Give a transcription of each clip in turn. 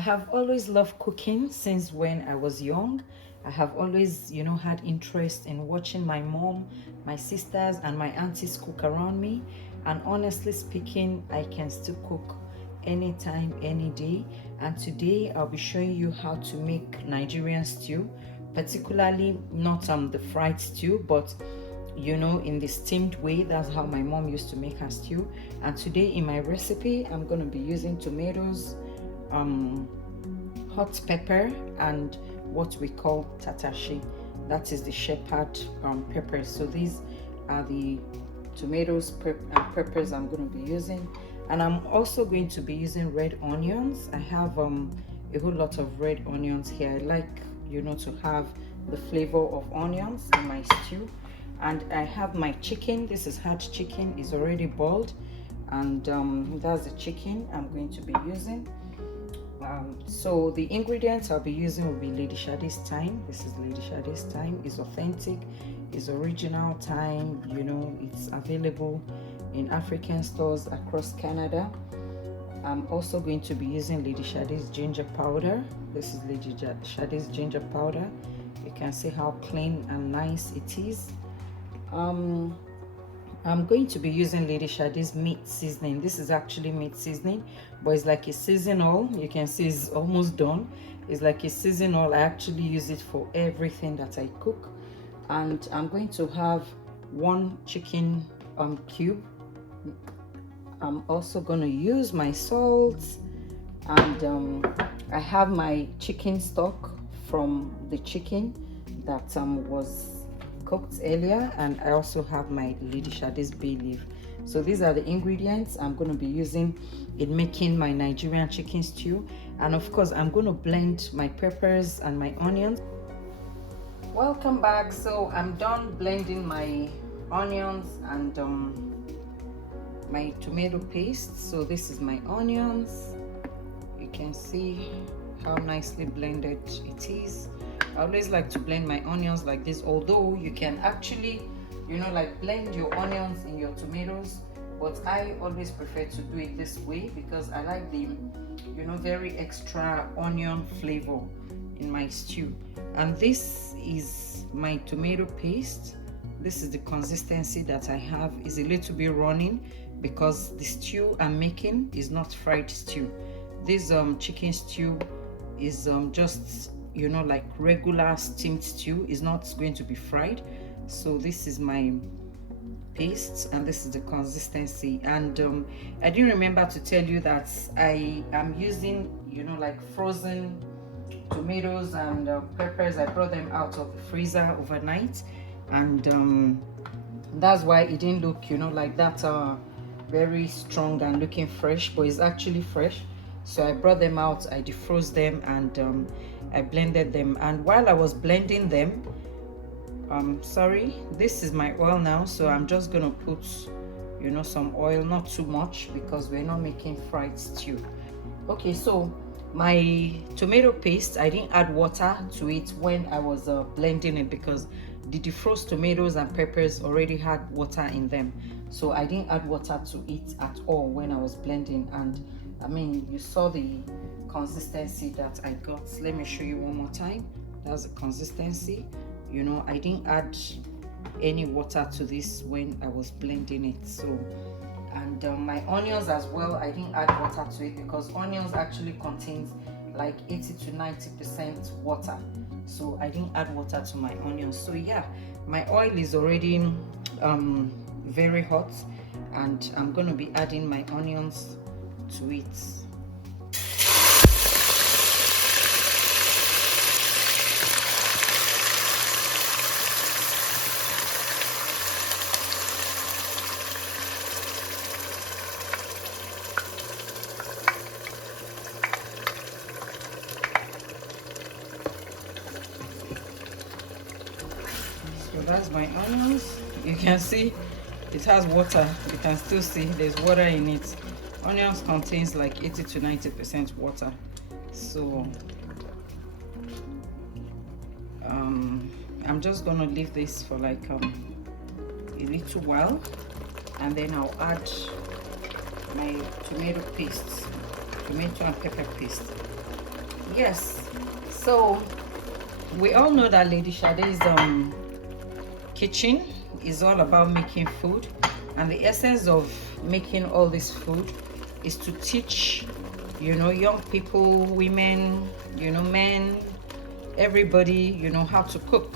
have always loved cooking since when I was young. I have always, had interest in watching my mom, my sisters, and my aunties cook around me. And honestly speaking, I can still cook anytime, any day. And today I'll be showing you how to make Nigerian stew, particularly not the fried stew, but in the steamed way. That's how my mom used to make her stew. And today in my recipe, I'm going to be using tomatoes, hot pepper, and what we call tatashi. That is the shepherd pepper. So these are the tomatoes and peppers I'm going to be using. And I'm also going to be using red onions. I have a whole lot of red onions here. I like to have the flavor of onions in my stew. And I have my chicken. This is hard chicken, is already boiled, and that's the chicken I'm going to be using. So the ingredients I'll be using will be Lady Shade's thyme. This is Lady Shade's thyme. It's authentic, it's original thyme. It's available in African stores across Canada. I'm also going to be using Lady Shade's ginger powder. This is Lady Shade's ginger powder. You can see how clean and nice it is. I'm going to be using Lady Shade's meat seasoning. This is actually meat seasoning, but it's like a seasonal. You can see it's almost done. It's like a seasonal. I actually use it for everything that I cook. And I'm going to have one chicken cube. I'm also going to use my salt, and I have my chicken stock from the chicken that was cooked earlier, and I also have my Lady Shade's bay leaf. So these are the ingredients I'm going to be using in making my Nigerian chicken stew. And of course, I'm going to blend my peppers and my onions. Welcome back. So I'm done blending my onions and my tomato paste. So this is my onions. You can see how nicely blended it is. I always like to blend my onions like this, although you can actually like blend your onions in your tomatoes, but I always prefer to do it this way because I like the very extra onion flavor in my stew. And this is my tomato paste. This is the consistency that I have. Is a little bit running because the stew I'm making is not fried stew. This chicken stew is just like regular steamed stew. Is not going to be fried. So this is my paste, and this is the consistency. And I didn't remember to tell you that I am using like frozen tomatoes and peppers. I brought them out of the freezer overnight, and that's why it didn't look like that very strong and looking fresh, but it's actually fresh. So I brought them out, I defrosted them, and I blended them. And while I was blending them, sorry, this is my oil now, so I'm just gonna put some oil, not too much because we're not making fried stew. Okay, so my tomato paste, I didn't add water to it when I was blending it because the defrost tomatoes and peppers already had water in them, so I didn't add water to it at all when I was blending. And I mean, you saw the consistency that I got. Let me show you one more time. That's the consistency. I didn't add any water to this when I was blending it. So, and my onions as well, I didn't add water to it because onions actually contains like 80 to 90% water. So I didn't add water to my onions. So yeah, my oil is already very hot, and I'm going to be adding my onions to it. So that's my onions. You can see it has water. You can still see there's water in it. Onions contains like 80 to 90% water. So I'm just gonna leave this for like a little while, and then I'll add my tomato paste tomato and pepper paste. Yes, so we all know that Lady Sade's kitchen is all about making food, and the essence of making all this food is to teach, you know, young people, women, you know, men, everybody, you know, how to cook,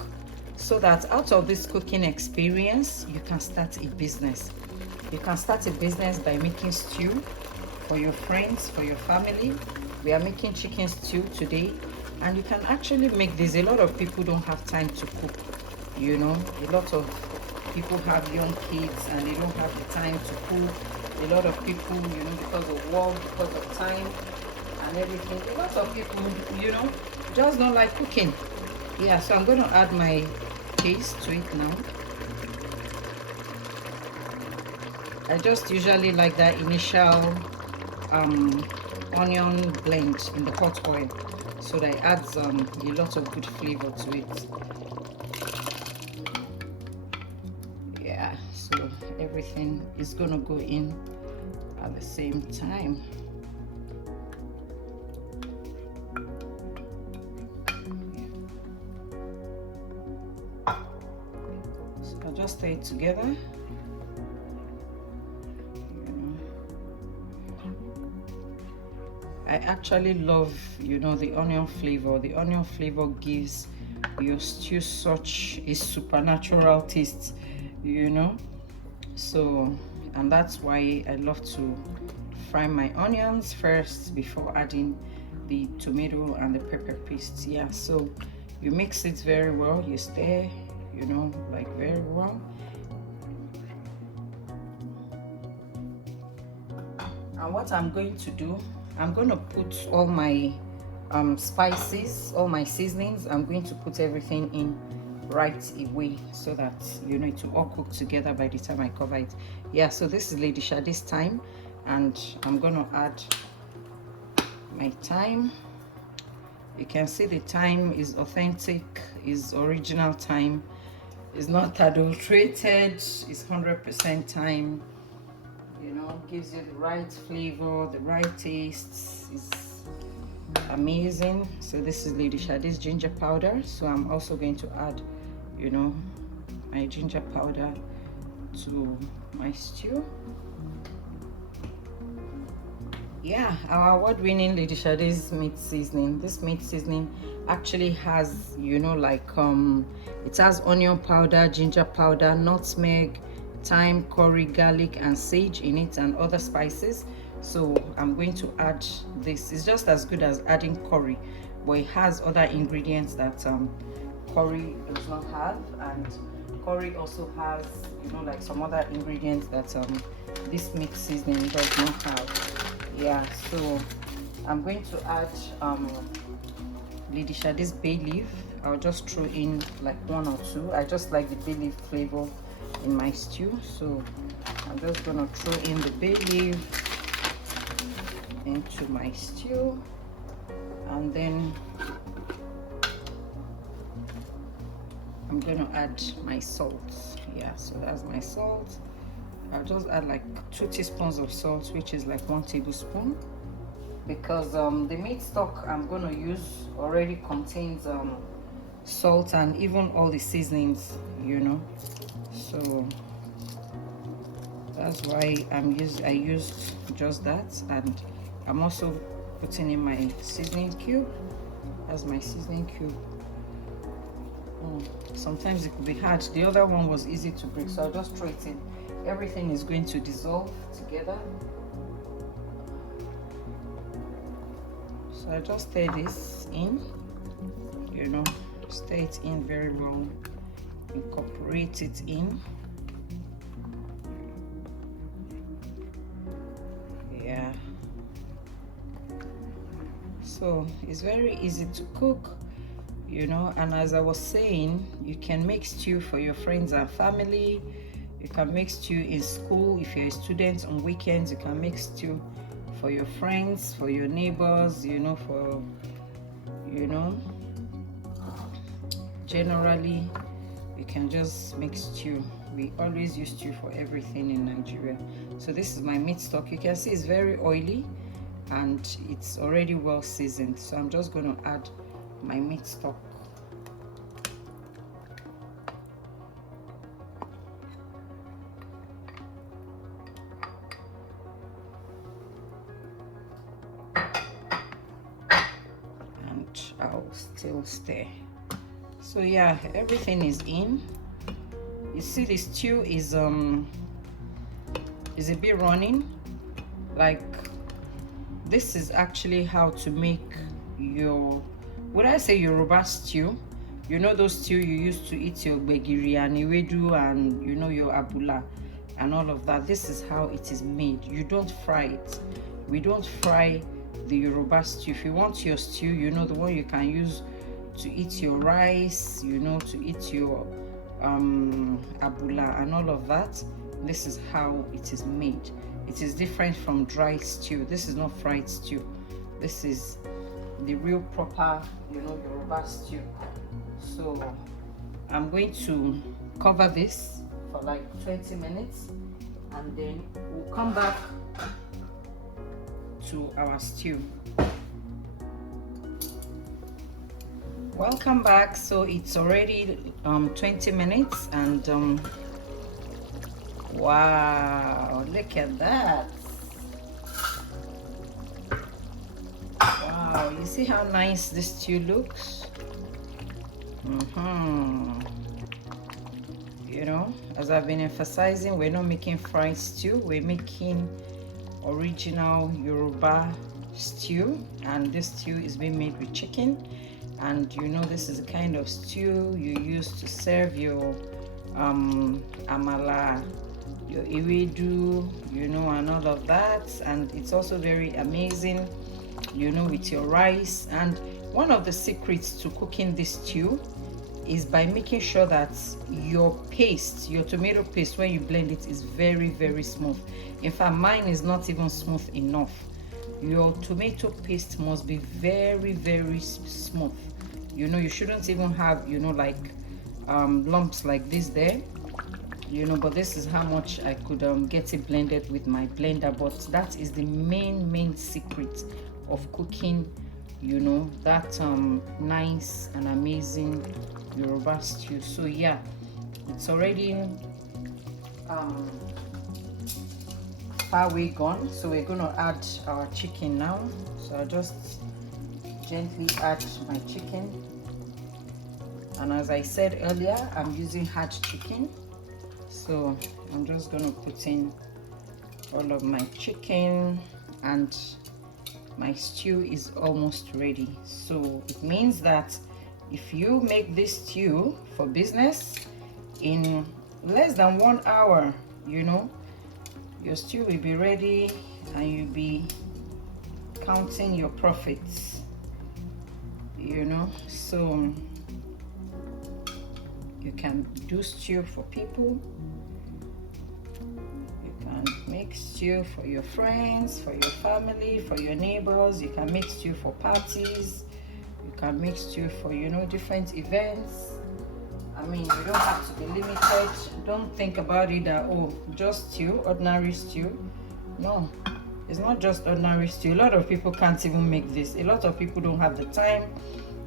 so that out of this cooking experience you can start a business. You can start a business by making stew for your friends, for your family. We are making chicken stew today, and you can actually make this. A lot of people don't have time to cook, you know. A lot of people have young kids and they don't have the time to cook. A lot of people, you know, because of work, because of time and everything, a lot of people, you know, just don't like cooking. Yeah, so I'm going to add my paste to it now. I just usually like that initial onion blend in the hot oil, so that it adds a lot of good flavor to it. Yeah, so everything is gonna go in at the same time. So I'll just stir it together. I actually love, you know, the onion flavor. The onion flavor gives your stew such a supernatural taste, you know. So, and that's why I love to fry my onions first before adding the tomato and the pepper paste. Yeah, so you mix it very well, you stir, you know, like very well. And what I'm going to do, I'm going to put all my spices, all my seasonings. I'm going to put everything in right away, so that, you know, it will all cook together by the time I cover it. Yeah, so this is Lady Sade's thyme, and I'm going to add my thyme. You can see the thyme is authentic, is original thyme, is not adulterated, it's 100% thyme. You know, gives you the right flavor, the right taste. It's amazing. So this is Lady Sade's ginger powder. So I'm also going to add, you know, my ginger powder to my stew. Yeah, our award-winning Lady Sade's meat seasoning. This meat seasoning actually has, you know, like it has onion powder, ginger powder, nutmeg, thyme, curry, garlic and sage in it, and other spices. So I'm going to add this. It's just as good as adding curry, but it has other ingredients that curry does not have, and curry also has, you know, like some other ingredients that this meat seasoning does not have. Yeah, so I'm going to add Lady Sade's bay leaf. I'll just throw in like 1 or 2. I just like the bay leaf flavor in my stew, so I'm just gonna throw in the bay leaf into my stew, and then I'm gonna add my salt. Yeah, so that's my salt. I'll just add like 2 teaspoons of salt, which is like 1 tablespoon, because the meat stock I'm gonna use already contains salt and even all the seasonings, you know. So that's why I used just that, and I'm also putting in my seasoning cube. That's my seasoning cube. Sometimes it could be hard. The other one was easy to break, so I'll just throw it in. Everything is going to dissolve together. So I just stir this in, you know, stir it in very well, incorporate it in. Yeah, so it's very easy to cook, you know. And as I was saying, you can make stew for your friends and family. You can make stew in school. If you're a student on weekends, you can make stew for your friends, for your neighbors, you know, for, you know, generally you can just make stew. We always use stew for everything in Nigeria. So this is my meat stock. You can see it's very oily, and it's already well seasoned. So I'm just going to add my meat stock. And I'll still stir. So yeah, everything is in. You see the stew is a bit running. Like, this is actually how to make your, would I say Yoruba stew? You know those stew you used to eat your gbegiri and iwedu and you know your abula and all of that. This is how it is made. You don't fry it. We don't fry the Yoruba stew. If you want your stew, you know, the one you can use to eat your rice, you know, to eat your abula and all of that, this is how it is made. It is different from dry stew. This is not fried stew. This is the real proper, you know, Yoruba stew. So I'm going to cover this for like 20 minutes and then we'll come back to our stew. Welcome back. So it's already 20 minutes and wow, look at that. Wow, you see how nice this stew looks? You know, as I've been emphasizing, we're not making fried stew, we're making original Yoruba stew, and this stew is being made with chicken. And you know, this is the kind of stew you use to serve your amala, your ewedu, you know, and all of that. And it's also very amazing, you know, with your rice. And one of the secrets to cooking this stew is by making sure that your paste, your tomato paste, when you blend it, is very, very smooth. In fact, mine is not even smooth enough. Your tomato paste must be very, very smooth. You know, you shouldn't even have, you know, like lumps like this there, you know. But this is how much I could get it blended with my blender. But that is the main secret of cooking, you know, that nice and amazing Yoruba stew. So yeah, it's already far way gone. So we're going to add our chicken now. So I'll just gently add my chicken, and as I said earlier, I'm using hard chicken. So I'm just going to put in all of my chicken, and my stew is almost ready. So it means that if you make this stew for business in less than 1 hour, you know, your stew will be ready and you'll be counting your profits, you know. So you can do stew for people, you can make stew for your friends, for your family, for your neighbors. You can make stew for parties, you can make stew for, you know, different events. I mean, you don't have to be limited. Don't think about it that, oh, just stew, ordinary stew. No, it's not just ordinary stew. A lot of people can't even make this. A lot of people don't have the time.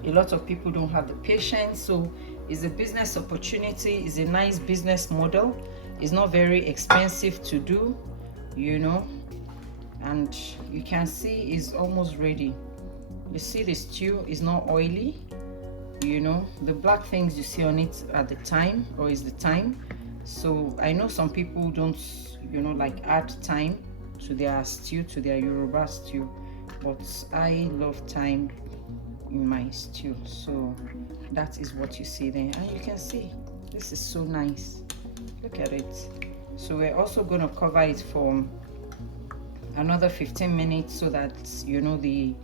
A lot of people don't have the patience. So it's a business opportunity. It's a nice business model. It's not very expensive to do, you know. And you can see it's almost ready. You see the stew is not oily. You know, the black things you see on it are the thyme, or is the thyme. So I know some people don't, you know, like add thyme to their stew, to their Yoruba stew, but I love thyme in my stew. So that is what you see there, and you can see this is so nice. Look at it. So we're also going to cover it for another 15 minutes so that, you know, the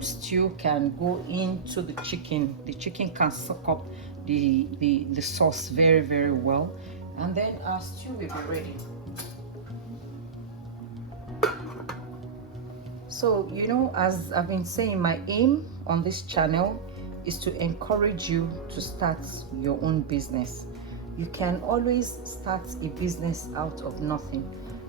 stew can go into the chicken. The chicken can suck up the sauce very, very well, and then our stew will be ready. So, you know, as I've been saying, my aim on this channel is to encourage you to start your own business. You can always start a business out of nothing.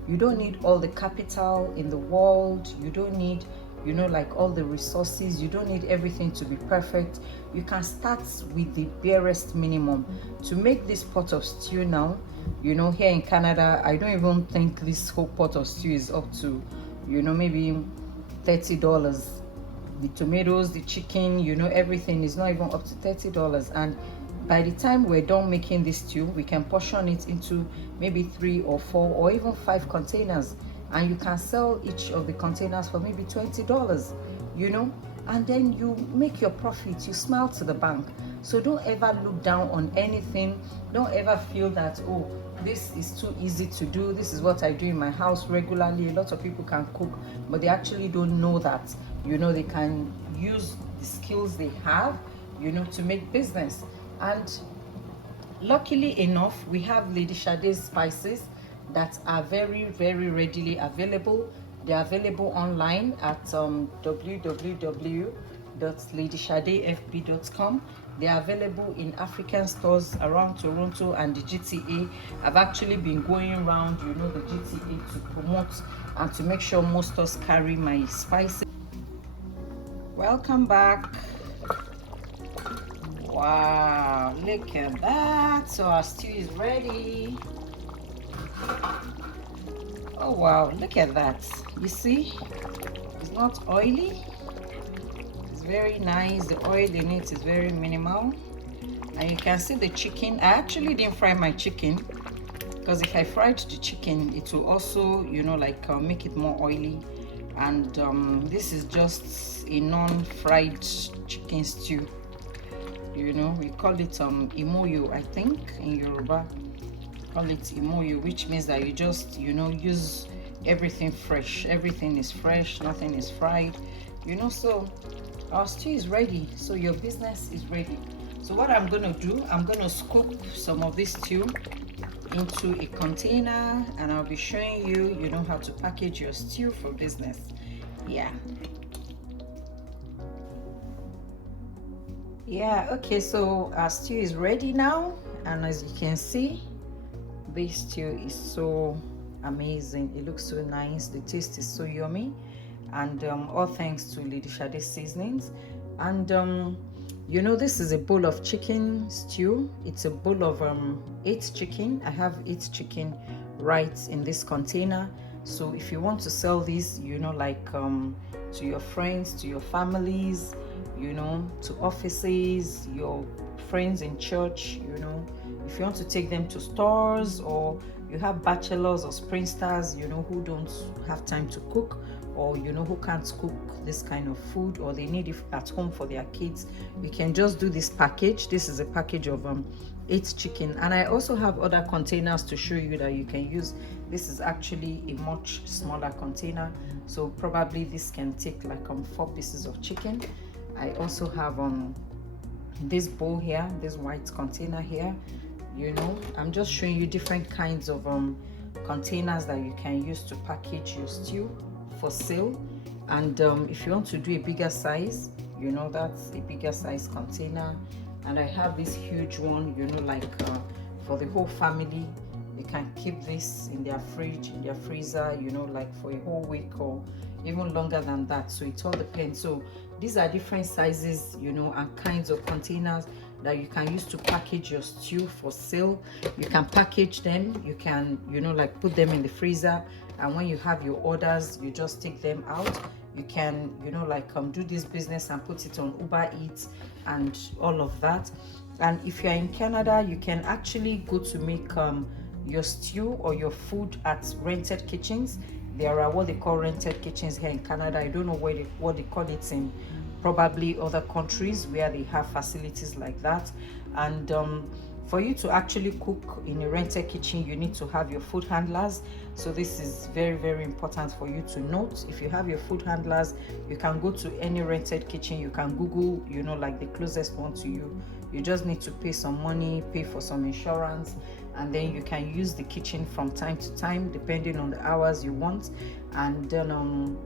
You don't need all the capital in the world. You don't need, you know, like all the resources. You don't need everything to be perfect. You can start with the barest minimum to make this pot of stew. Now, you know, here in Canada, I don't even think this whole pot of stew is up to, you know, maybe $30. The tomatoes, the chicken, you know, everything is not even up to $30. And by the time we're done making this stew, we can portion it into maybe 3 or 4 or even 5 containers, and you can sell each of the containers for maybe $20, you know, and then you make your profit. You smile to the bank. So don't ever look down on anything. Don't ever feel that, oh, this is too easy to do. This is what I do in my house regularly. A lot of people can cook, but they actually don't know that, you know, they can use the skills they have, you know, to make business. And luckily enough, we have Lady Sade's spices that are very, very readily available. They're available online at www.ladysadefb.com. They are available in African stores around Toronto and the GTA. I've actually been going around, you know, the GTA to promote and to make sure most stores carry my spices. Welcome back. Wow, look at that. So our stew is ready. Oh wow, look at that. You see, it's not oily. It's very nice. The oil in it is very minimal. And you can see the chicken. I actually didn't fry my chicken, because if I fried the chicken, it will also, you know, like make it more oily. And this is just a non-fried chicken stew. You know, we call it imoyo, I think, in Yoruba. Call it imoyo, which means that you just, you know, use everything fresh. Everything is fresh, nothing is fried, you know. So our stew is ready. So your business is ready. So what I'm gonna do, I'm gonna scoop some of this stew into a container, and I'll be showing you, you know, how to package your stew for business. Yeah. Yeah, okay, so our stew is ready now, and as you can see, this stew is so amazing. It looks so nice. The taste is so yummy, and all thanks to Lady Sade's seasonings. And you know, this is a bowl of chicken stew. It's a bowl of 8 chicken. I have 8 chicken right in this container. So if you want to sell this, you know, like to your friends, to your families, you know, to offices, your friends in church, you know, if you want to take them to stores, or you have bachelors or springsters, you know, who don't have time to cook, or you know, who can't cook this kind of food, or they need it at home for their kids, you can just do this package. This is a package of 8 chicken, and I also have other containers to show you that you can use. This is actually a much smaller container, so probably this can take like 4 pieces of chicken. I also have this bowl here, this white container here. You know, I'm just showing you different kinds of containers that you can use to package your stew for sale. And if you want to do a bigger size, you know, that's a bigger size container. And I have this huge one, you know, like for the whole family. You can keep this in their fridge, in their freezer, you know, like for a whole week or even longer than that. So it all depends. So these are different sizes, you know, and kinds of containers that you can use to package your stew for sale. You can package them, you can, you know, like put them in the freezer, and when you have your orders, you just take them out. You can, you know, like do this business and put it on Uber Eats and all of that. And if you're in Canada, you can actually go to make your stew or your food at rented kitchens. There are what they call rented kitchens here in Canada. I don't know what they call it in probably other countries where they have facilities like that. And for you to actually cook in a rented kitchen, you need to have your food handlers. So this is very, very important for you to note. If you have your food handlers, you can go to any rented kitchen. You can Google, you know, like the closest one to you. You just need to pay some money, pay for some insurance, and then you can use the kitchen from time to time depending on the hours you want. And then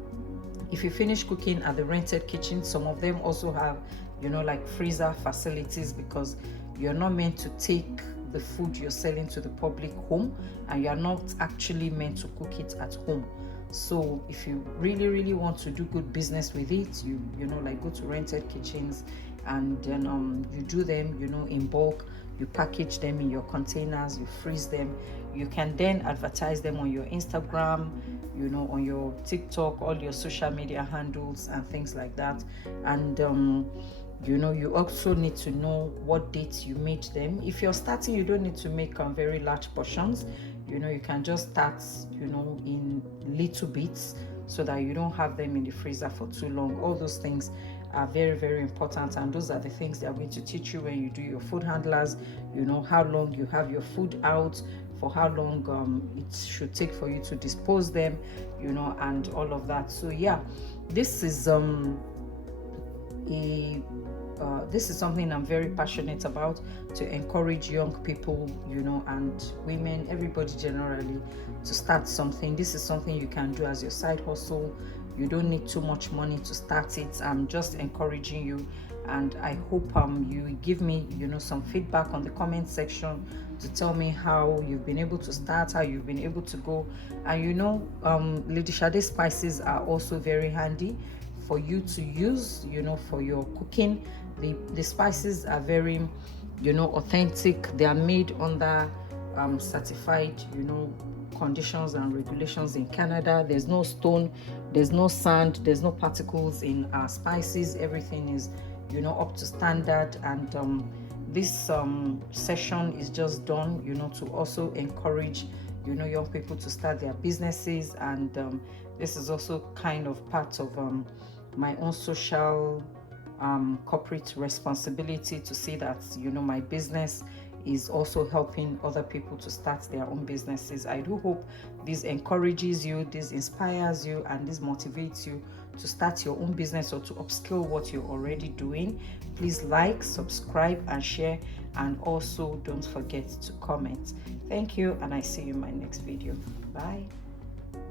if you finish cooking at the rented kitchen, some of them also have, you know, like freezer facilities, because you're not meant to take the food you're selling to the public home, and you're not actually meant to cook it at home. So if you really want to do good business with it, you know, like go to rented kitchens, and then you do them, you know, in bulk. You package them in your containers, you freeze them. You can then advertise them on your Instagram, you know, on your TikTok, all your social media handles and things like that. And you know, you also need to know what dates you made them. If you're starting, you don't need to make very large portions. You know, you can just start, you know, in little bits, so that you don't have them in the freezer for too long. All those things are very important, and those are the things they are going to teach you when you do your food handlers. You know, how long you have your food out, for how long it should take for you to dispose them, you know, and all of that. So yeah, this is this is something I'm very passionate about, to encourage young people, you know, and women, everybody generally, to start something. This is something you can do as your side hustle. You don't need too much money to start it. I'm just encouraging you, and I hope you give me, you know, some feedback on the comment section to tell me how you've been able to start, how you've been able to go. And you know, Lady Sade spices are also very handy for you to use, you know, for your cooking. The spices are very, you know, authentic. They are made under certified, you know, conditions and regulations in Canada. There's no stone, there's no sand, there's no particles in our spices. Everything is, you know, up to standard. And this session is just done, you know, to also encourage, you know, young people to start their businesses. And this is also kind of part of my own social corporate responsibility, to see that, you know, my business is also helping other people to start their own businesses. I do hope this encourages you, this inspires you, and this motivates you to start your own business or to upskill what you're already doing. Please like, subscribe, and share, and also don't forget to comment. Thank you, and I see you in my next video. Bye.